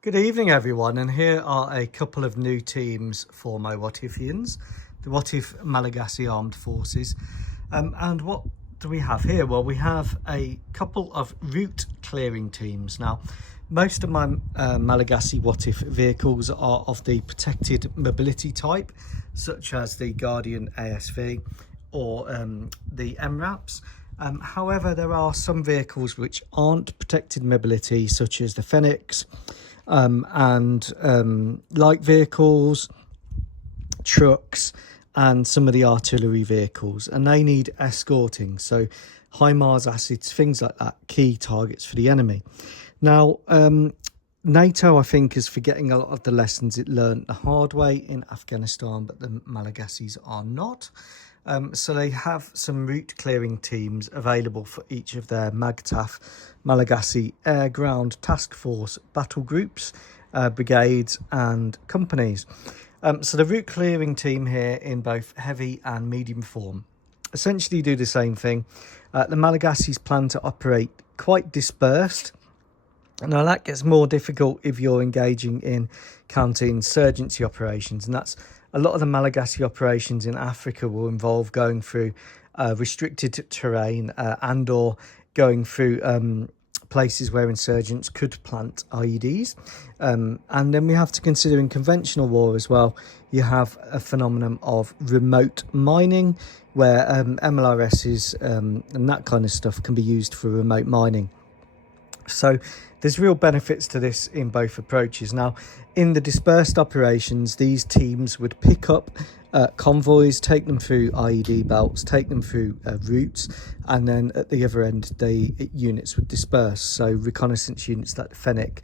Good evening, everyone, and here are a couple of new teams for my Whatifians, the Whatif Malagasy Armed Forces. And what do we have here? Well, we have a couple of route clearing teams. Now, most of my Malagasy Whatif vehicles are of the protected mobility type, such as the Guardian ASV or the MRAPS. However, there are some vehicles which aren't protected mobility, such as the Phoenix, and light vehicles, trucks, and some of the artillery vehicles, and they need escorting. So HIMARS assets, things like that, key targets for the enemy. Now, NATO, I think, is forgetting a lot of the lessons it learned the hard way in Afghanistan, but the Malagasys are not. So they have some route clearing teams available for each of their MAGTF, Malagasy Air Ground Task Force battle groups, brigades and companies. So the route clearing team here in both heavy and medium form essentially do the same thing. The Malagasys plan to operate quite dispersed. Now that gets more difficult if you're engaging in counter-insurgency operations, and that's a lot of the Malagasy operations in Africa will involve going through restricted terrain and or going through places where insurgents could plant IEDs. And then we have to consider in conventional war as well, you have a phenomenon of remote mining where MLRSs and that kind of stuff can be used for remote mining. So there's real benefits to this in both approaches. Now, in the dispersed operations, these teams would pick up convoys, take them through IED belts, take them through routes, and then at the other end, units would disperse. So reconnaissance units like the Fennec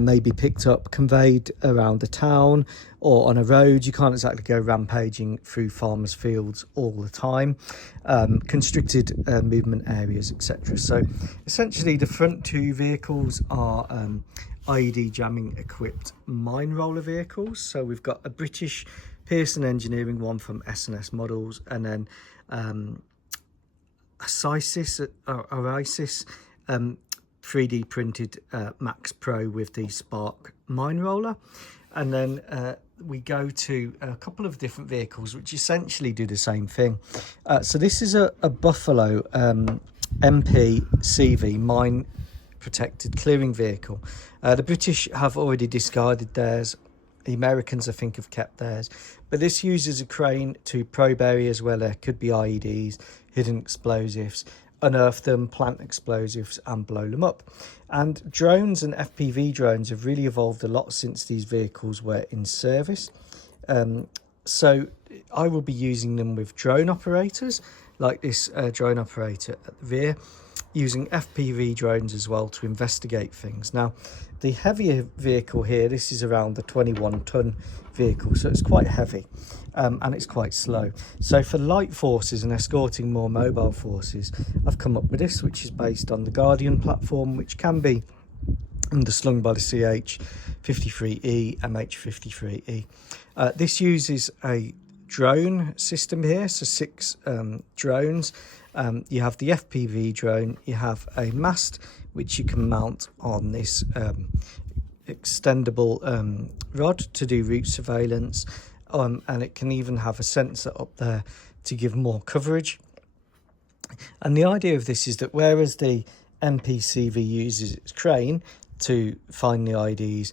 may be picked up, conveyed around a town or on a road. You can't exactly go rampaging through farmers' fields all the time. Constricted movement areas, etc. So essentially, the front two vehicles are IED jamming equipped mine roller vehicles. So we've got a British Pearson engineering one from S&S Models, and then a ISIS 3D printed Maxx Pro with the Spark mine roller. And then we go to a couple of different vehicles which essentially do the same thing. So this is a Buffalo MPCV mine protected clearing vehicle. The British have already discarded theirs. The Americans, I think, have kept theirs. But this uses a crane to probe areas where there could be IEDs, hidden explosives, unearth them, plant explosives, and blow them up. And drones and FPV drones have really evolved a lot since these vehicles were in service. So I will be using them with drone operators, like this drone operator at the rear, using FPV drones as well to investigate things. Now, the heavier vehicle here, this is around the 21-ton vehicle, so it's quite heavy and it's quite slow. So for light forces and escorting more mobile forces, I've come up with this, which is based on the Guardian platform, which can be underslung by the CH-53E, MH-53E. This uses a drone system here, so 6 drones. You have the FPV drone, you have a mast which you can mount on this extendable rod to do route surveillance, and it can even have a sensor up there to give more coverage. And the idea of this is that whereas the MPCV uses its crane to find the IDs,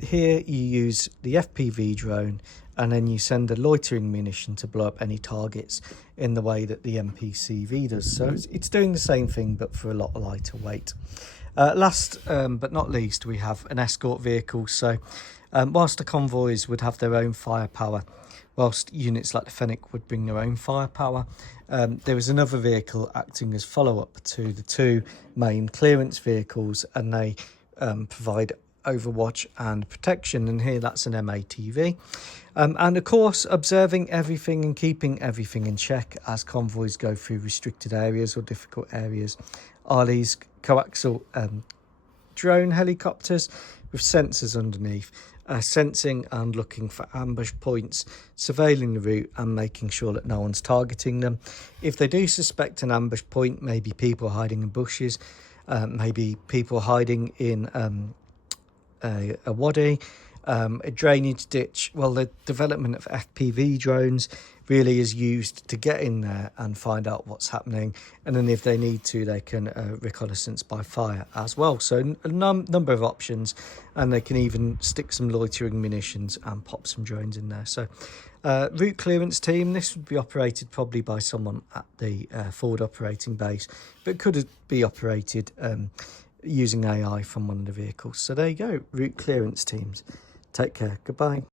here you use the FPV drone, and then you send a loitering munition to blow up any targets in the way that the MPCV does. So it's doing the same thing, but for a lot lighter weight. Last but not least, we have an escort vehicle. So whilst the convoys would have their own firepower, whilst units like the Fennec would bring their own firepower, there is another vehicle acting as follow-up to the 2 main clearance vehicles, and they provide overwatch and protection, and here that's an MATV. And of course, observing everything and keeping everything in check as convoys go through restricted areas or difficult areas are these coaxial drone helicopters with sensors underneath, sensing and looking for ambush points, surveilling the route and making sure that no one's targeting them. If they do suspect an ambush point, maybe people hiding in bushes, maybe people hiding in a waddy, a drainage ditch. Well, the development of FPV drones really is used to get in there and find out what's happening, and then if they need to, they can reconnaissance by fire as well. So a number of options, and they can even stick some loitering munitions and pop some drones in there. So route clearance team, this would be operated probably by someone at the forward operating base, but could be operated using AI from one of the vehicles. So there you go, route clearance teams. Take care. Goodbye.